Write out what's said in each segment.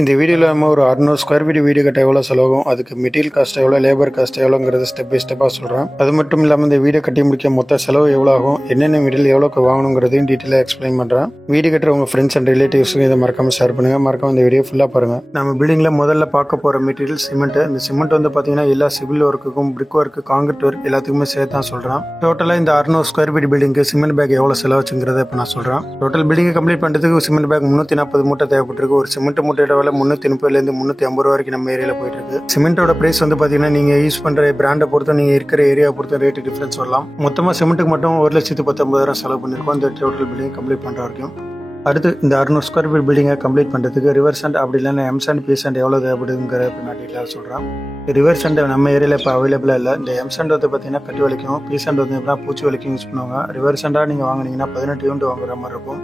இந்த வீடியோவில் நம்ம ஒரு 600 ஸ்கொயர் ஃபீட் வீடு கட்ட எவ்வளோ செலவாகும், அதுக்கு மெட்டீரியல் காஸ்ட் எவ்வளோ, லேபர் காஸ்ட் எவ்வளோங்கிறது ஸ்டெப் பை ஸ்டெப்பாக சொல்கிறேன். அது மட்டும் இல்லாமல் இந்த வீடை கட்டி முடிக்க மொத்த செலவு எவ்வளோ ஆகும், என்னென்ன மெட்டீரியல் எவ்வளோக்கு வாங்கணுங்கிறதையும் டீட்டெயிலாக எக்ஸ்பிளைன் பண்ணுறேன். வீடு கட்டுற உங்கள் ஃப்ரெண்ட்ஸ் அண்ட் ரிலேட்டிவ்ஸுக்கும் இதை மறக்காமல் ஷேர் பண்ணுங்கள். மறக்காம இந்த வீடியோ ஃபுல்லாக பாருங்கள். நம்ம பில்டிங்கில் முதல்ல பார்க்க போகிற மெட்டீரியல் சிமெண்ட். இந்த சிமெண்ட் வந்து பார்த்தீங்கன்னா எல்லா சிவில் ஒர்க்குக்கும், பிரிக் ஒர்க்கு, காங்கிரீட் ஒர்க் எல்லாத்துக்குமே சேர்த்து தான் சொல்கிறேன். டோட்டலாக இந்த 600 ஸ்கொயர் ஃபீட் பில்டிங்க்கு சிமெண்ட் பேக் எவ்வளோ செலவாச்சுங்கிறத இப்போ நான் சொல்கிறேன். டோட்டல் பில்டிங்கை கம்ப்ளீட் பண்ணுறதுக்கு சிமெண்ட் பேக் 340 மூட்டை தேவைப்பட்டிருக்கு. ஒரு சிமெண்ட் மூட்டையோட விலை 330 350 ரூபா வரைக்கும் நம்ம ஏரியாவில் போயிட்டு இருக்கு. சிமெண்டோட பிரைஸ் வந்து பாத்தீங்கன்னா நீங்க யூஸ் பண்ற பிராண்டை பொறுத்தும் நீங்க இருக்கிற ஏரியா பொறுத்தும் ரேட் டிஃபரன்ஸ் வரலாம். மொத்தமா சிமெண்ட்டுக்கு மட்டும் 1,19,000 செலவு பண்ணிருக்கோம் இந்த டோட்டல் பில்டிங் கம்ப்ளீட் பண்ற வரைக்கும். அடுத்து இந்த 600 ஸ்கொயர் ஃபீட் பில்டிங்கை கம்ப்ளீட் பண்ணுறதுக்கு ரிவர் சாண்ட் அப்படி இல்லைன்னா எம் சாண்ட், பி சாண்ட் எவ்வளோ தேவைப்படுதுங்கிற நான் டீட்டெயிலாக சொல்கிறேன். ரிவர் சாண்ட் நம்ம ஏரியாவில் இப்போ அவைலபிளாக இல்லை. இந்த எம் சாண்ட் வந்து பார்த்தீங்கன்னா கட்டி வலிக்கும், பி சாண்ட் வந்து எப்படின்னா பூச்சி வலிக்கும் யூஸ் பண்ணுவாங்க. ரிவர் சாண்டாக நீங்கள் வாங்கினீங்கன்னா 18 யூனிட் வாங்குற மாதிரி இருக்கும்.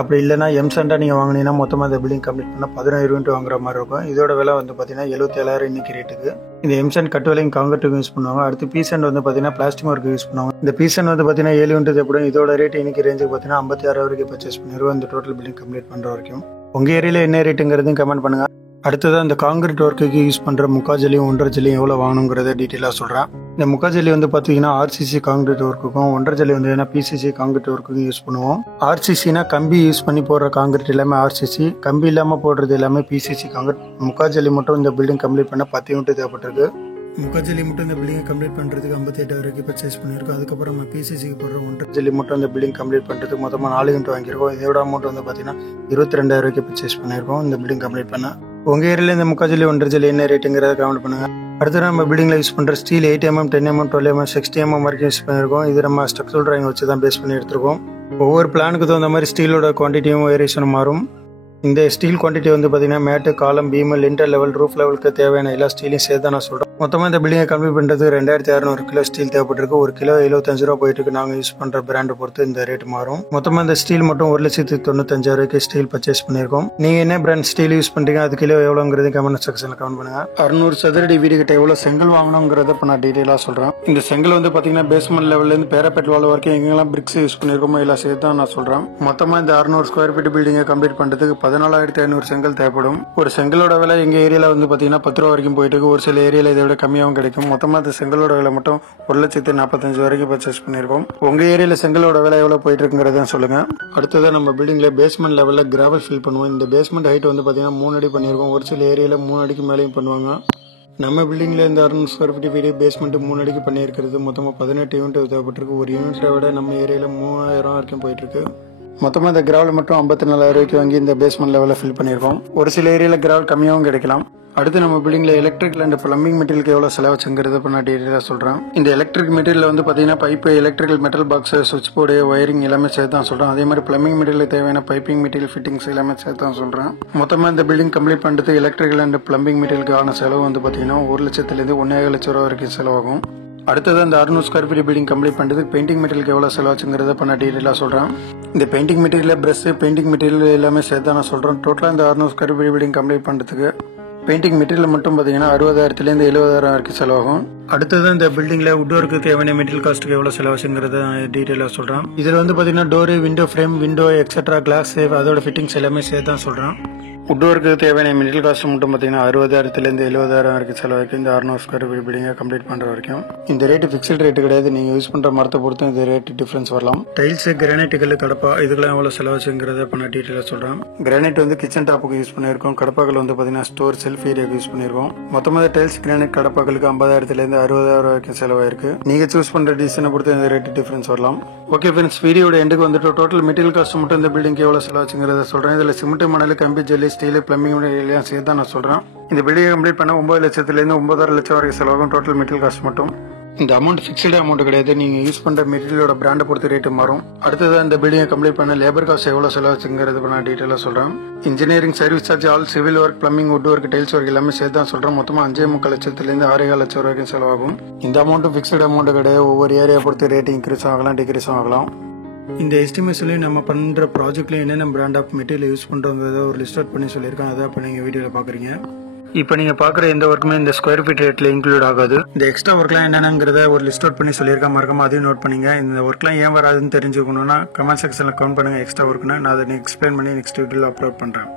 அப்படி இல்லைனா எம் சாண்டாக நீங்கள் வாங்கினீங்கன்னா மொத்தமாக இந்த பில்டிங் கம்ப்ளீட் பண்ணால் 17 யூனிட் வாங்குற மாதிரி இருக்கும். இதோட விலை வந்து பார்த்தீங்கன்னா 77,000 இன்னைக்கு ரேட்டுக்கு. இந்த எம் சாண்ட் கட்டு விலையும் காங்கிரீட்டுக்கு யூஸ் பண்ணுவாங்க. அடுத்து பி சாண்ட் வந்து பார்த்தீங்கன்னா பிளாஸ்டிக் ஒர்க்கு யூஸ் பண்ணுவாங்க. இந்த பி சாண்ட் வந்து பார்த்தீங்கன்னா 7 யூனிட் தேவைப்படும். இதோட ரேட் இன்னைக்கு ரேஞ்சுக்கு பார்த்தீங்கன்னா 56 வரைக்கும் பர்ச்சேஸ் பண்ணிடுவோம் இந்த டோட்டல் பில்டிங் கம்ப்ளீட் பண்ணுற வரைக்கும். உங்கள் ஏரியாவில் என்ன ரேட்டுங்கிறதையும் கமெண்ட் பண்ணுங்கள். அடுத்ததான் இந்த காங்கிரீட் ஒர்க்குக்கு யூஸ் பண்ணுற முக்காஜலியும் 1.5 ஜல்லியும் எவ்வளோ வாங்கணுங்கிறத டீட்டெயிலாக சொல்கிறேன். இந்த முக்காஜல்லி வந்து பார்த்தீங்கன்னா ஆர்சிசி காங்கிரீட் ஒர்க்குக்கும், 1.5 ஜல்லி வந்து பிசிசி காங்கிரீட் ஒர்க்குக்கும் யூஸ் பண்ணுவோம். ஆர்சிசினா கம்பி யூஸ் பண்ணி போடுற காங்கிரீட் எல்லாமே ஆர்சிசி, கம்பி இல்லாமல் போடுறது எல்லாமே பிசிசி காங்கிரீட். முக்காஜல்லி மட்டும் இந்த பில்டிங் கம்ப்ளீட் பண்ண 10 யூனிட் தேவைப்பட்டிருக்கு. முக்காஜல்லி மட்டும் இந்த பில்டிங் கம்ப்ளீட் பண்ணுறதுக்கு 58 வரைக்கும் பர்ச்சேஸ் பண்ணியிருக்கோம். அதுக்கப்புறம் நம்ம பிசிசிக்கு போடுற 1.5 ஜல்லி மட்டும் இந்த பில்டிங் கம்ப்ளீட் பண்ணுறதுக்கு மொத்தமாக 4 யூனிட் வாங்கியிருக்கோம். இதோட அமௌண்ட் வந்து பார்த்தீங்கன்னா 22,000 வரைக்கும் பர்ச்சேஸ் பண்ணியிருக்கோம் இந்த பில்டிங் கம்ப்ளீட் பண்ண. உங்கள் ஏரியாவில் இந்த முக்காஜல்லி 1.5 ஜல்லி என்ன ரேட்டுங்கிறத கமெண்ட் பண்ணுங்கள். அடுத்து நம்ம பில்டிங்கில் யூஸ் பண்ணுற steel 8 mm, 10 mm, 12 mm, 60 mm வரைக்கும் யூஸ் பண்ணியிருக்கோம். இது நம்ம ஸ்ட்ரக்சரல் டிராயிங் வச்சு தான் பேஸ் பண்ணி எடுத்துருக்கோம். ஒவ்வொரு பிளானுக்கு தகுந்த மாதிரி ஸ்டீலோட குவான்டிட்டியும் வேரியேஷன் மாறும். இந்த ஸ்டீல் குவான்டிட்டி வந்து பார்த்தீங்கன்னா மேட்டு, காலம், பீம், லிண்டர் லெவல், ரூஃப் லெவலுக்கு தேவையான எல்லா ஸ்டீலையும் சேர்த்து தான் நான் சொல்கிறேன். மொத்தமாக இந்த பில்டிங்கை கம்ப்ளீட் பண்ணுறதுக்கு 2600 கிலோ ஸ்டீல் தேவைப்பட்டிருக்கு. ஒரு கிலோ 75 ரூபா போயிட்டு இருக்கு. நாங்கள் யூஸ் பண்ணுற பிராண்டை பொறுத்து இந்த ரேட் மாறும். மொத்தமாக இந்த ஸ்டீல் மட்டும் 1,95,000 ரூபாய்க்கு ஸ்டீல் பர்ச்சேஸ் பண்ணியிருக்கோம். நீங்கள் என்ன பிராண்ட் ஸ்டீல் யூஸ் பண்ணுறீங்க, அது கிலோ எவ்வளோங்கிறது கமெண்ட் செக்ஷனில் கமெண்ட் பண்ணுங்க. 600 சதுரடி வீடு கிட்ட எவ்வளோ செங்கல் வாங்கணுங்கிறத இப்போ நான் டீட்டெயிலாக சொல்கிறேன். இந்த செங்கல் வந்து பார்த்தீங்கன்னா பேஸ்மெண்ட் லெவல்லேருந்து பேராபெட் வால் வரைக்கும் எங்கெல்லாம் பிரிக்ஸ் யூஸ் பண்ணியிருக்கோமோ எல்லாம் சேர்த்து தான் நான் சொல்கிறேன். மொத்தமாக இந்த 600 ஸ்கொயர் ஃபீட் பில்டிங்கை கம்ப்ளீட் பண்ணுறதுக்கு 14,500 செங்கல் தேவைப்படும். ஒரு செங்கலோட விலை எங்கள் ஏரியாவில் வந்து பார்த்தீங்கன்னா 10 ரூபா வரைக்கும் போயிட்டு இருக்கு. ஒரு சில ஏரியாவில் இதை விட கம்மியாகவும் கிடைக்கும். மொத்தமாக இந்த செங்கலோட விலை மட்டும் 1,45,000 வரைக்கும் பர்ச்சேஸ் பண்ணியிருக்கோம். உங்கள் ஏரியாவில் செங்கலோட விலை எவ்வளோ போயிட்டு இருக்குங்கிறத சொல்லுங்கள். அடுத்தது நம்ம பில்டிங்கில் பேஸ்மெண்ட் லெவலில் கிராவல் ஃபில் பண்ணுவோம். இந்த பேஸ்மெண்ட் ஹைட் வந்து பார்த்தீங்கன்னா 3 அடி பண்ணியிருக்கோம். ஒரு சில ஏரியாவில் 3 அடிக்கு மேலேயும் பண்ணுவாங்க. நம்ம பில்டிங்கில் இந்த 600 ஸ்கொயர் ஃபீட் வீடு பேஸ்மெண்ட் 3 அடிக்கு பண்ணியிருக்கிறது. மொத்தமாக 18 யூனிட் தேவைப்பட்டிருக்கு. ஒரு யூனிட்டை விட நம்ம ஏரியாவில் 3000 வரைக்கும் போயிட்டு இருக்கு. மொத்தமாக இந்த கிராவல் மட்டும் 54,000 ரூபாய்க்கு வாங்கி இந்த பேஸ்மெண்ட் லெவலில் ஃபில் பண்ணியிருக்கோம். ஒரு சில ஏரியாவில் கிராவல் கம்மியாகவும் கிடைக்கலாம். அடுத்து நம்ம பில்டிங்கில் எலக்ட்ரிக்கல் அண்ட் பிளம்பிங் மெட்டீரியலுக்கு எவ்வளோ செலவாச்சுங்கிறது இப்போ நான் டீட்டெயிலாக சொல்கிறேன். இந்த எலக்ட்ரிக் மெட்டீரியல் வந்து பார்த்தீங்கன்னா பைப்பு, எலக்ட்ரிக்கல் மெட்டல் பாக்ஸ், சுவிட்ச் போர்டு, ஒயரிங் எல்லாமே சேர்த்து தான் சொல்கிறேன். அதே மாதிரி பிளம்பிங் மெட்டீரியல் தேவையான பைப்பிங் மெட்டீரியல், ஃபிட்டிங்ஸ் எல்லாமே சேர்த்து தான் சொல்கிறேன். மொத்தமாக இந்த பில்டிங் கம்ப்ளீட் பண்ணுறது எலக்ட்ரிக்கல் அண்ட் பிளம்பிங் மெட்டீரியலுக்கான செலவு வந்து பார்த்தீங்கன்னா 1,00,000 1,50,000 ரூபா வரைக்கும் செலவாகும். அடுத்தது அந்த 600 ஸ்கொயர் ஃபீட் பில்டிங் கம்ப்ளீட் பண்ணுறதுக்கு பெயிண்டிங் மெட்டீரியலுக்கு எவ்வளோ செலவாச்சுங்கிறத இப்போ நான் டீட்டெயிலாக சொல்கிறேன். இந்த painting material, brush, painting material எல்லாமே சேர்த்து தான் நான் சொல்கிறேன். டோட்டலாக இந்த 600 ஸ்கொயர் ஃபீட் பில்டிங் கம்ப்ளீட் பண்ணுறதுக்கு பெயிண்டிங் மெட்டீரியல் மட்டும் பார்த்தீங்கன்னா 60,000 70,000 வரைக்கும் செலவாகும். அடுத்தது இந்த பில்டிங்கில் வுட் ஒர்க்கு தேவையான மெட்டீரியல் காஸ்ட்டுக்கு எவ்வளோ செலவாச்சுங்கிறத டீட்டெயிலாக சொல்கிறேன். இதில் வந்து பார்த்தீங்கன்னா door, window frame, window extra, glass, அதோட ஃபிட்டிங்ஸ் எல்லாமே சேர்த்து தான் சொல்கிறேன். வுட் ஒர்க்கு தேவையான மெட்டீரியல் காஸ்ட் மட்டும் பார்த்தீங்கன்னா 60,000 70,000 வரைக்கும் செலவாக்கும் இந்த 600 ஸ்கொயர் ஃபீட் பில்டிங்கை கம்ப்ளீட் பண்ணுற வரைக்கும். இந்த ரேட்டு ஃபிக்ஸ்டு ரேட்டு கிடையாது. நீங்கள் யூஸ் பண்ணுற மரத்தை பொறுத்து இந்த ரேட் டிஃப்ரென்ஸ் வரலாம். டைல்ஸ், கிரானைட்டுகள், கடப்பா இதுக்கெல்லாம் எவ்வளோ செலவாச்சுங்கிறத இப்போ நான் டீட்டெயிலாக சொல்கிறேன். கிரானைட் வந்து கிச்சன் டாப்புக்கு யூஸ் பண்ணியிருக்கோம். கடப்பாக்கள் வந்து பார்த்தீங்கன்னா ஸ்டோர், செல்ஃப் ஏரியாவுக்கு யூஸ் பண்ணியிருக்கோம். மொத்தமாக டைல்ஸ், கிரானைட், கடப்பாக்களுக்கு 50,000 60,000 வரைக்கும் செலவாயிருக்கு. நீங்கள் சூஸ் பண்ணுற டிசைனை பொறுத்து இந்த ரேட்டு டிஃப்ரென்ஸ் வரலாம். ஓகே ஃப்ரெண்ட்ஸ், வீடியோட எண்டுக்கு வந்துட்டு டோட்டல் மெட்டீரியல் காஸ்ட் மட்டும் இந்த பில்டிங்க்கு எவ்வளோ செலவாச்சுங்கிறத சொல்கிறேன். இதில் சிமெண்ட், மணல், கம்பி, ஜல்லி, ஸ்டீல், பிளம்பிங் எல்லாம் சேர்த்து தான் நான் சொல்கிறேன். இந்த பில்டிங்கை கம்ப்ளீட் பண்ண 9,00,000 9,500,000 வரைக்கும் செலவாகும் டோட்டல் மெட்டீரியல் காஸ்ட் மட்டும். இந்த அமௌண்ட் ஃபிக்ஸ்டு அமௌண்ட் கிடையாது. நீங்கள் யூஸ் பண்ணுற மெட்டீரியலோட பிராண்டை பொறுத்து ரேட்டு மாறும். அடுத்தது இந்த பில்டிங்கை கம்ப்ளீட் பண்ண லேபர் காஸ்ட் எவ்வளோ செலவாச்சுங்கிறது நான் டீட்டெயிலாக சொல்கிறேன். Engineering, service charge, all civil work, plumbing, would work, tiles work எல்லாமே சேர்த்து தான் சொல்கிறேன். மொத்தமாக 5,300,000 6,500,000 வரைக்கும் செலவாகும். இந்த அமௌண்ட்டும் ஃபிக்ஸ்டு அமௌண்ட் கிடையாது. ஒவ்வொரு ஏரியா பொறுத்து ரேட் இன்க்ரீஸ் ஆகலாம், டிக்ரீஸ் ஆகலாம். இந்த எஸ்டிமேஷன்லையும் நம்ம பண்ணுற ப்ராஜெக்ட்லையும் என்னென்ன பிராண்ட் ஆஃப் மெட்டீரியல் யூஸ் பண்ணுறோங்கிறத ஒரு லிஸ்ட் அவுட் பண்ணி சொல்லியிருக்கேன். அதான் இப்போ நீங்கள் வீடியோவில் பார்க்குறீங்க. இப்போ நீங்கள் பார்க்குற எந்த ஒர்க்குமே இந்த ஸ்கொயர் ஃபீட் ரேட்டில் இன்க்ளூட் ஆகாது. இந்த எக்ஸ்ட்ரா ஒர்க்லாம் என்னென்னங்கிறத ஒரு லிஸ்ட் அவுட் பண்ணி சொல்லியிருக்கேன். மறக்காம அதையும் நோட் பண்ணிங்க. இந்த ஒர்க்லாம் ஏன் வராதுன்னு தெரிஞ்சுக்கணும்னா கமெண்ட் செக்ஷனில் கமெண்ட் பண்ணுங்கள். எக்ஸ்ட்ரா ஒர்க்னா நான் அதை எக்ஸ்பிளைன் பண்ணி நெக்ஸ்ட் வீடியோவில் அப்லோட் பண்ணுறேன்.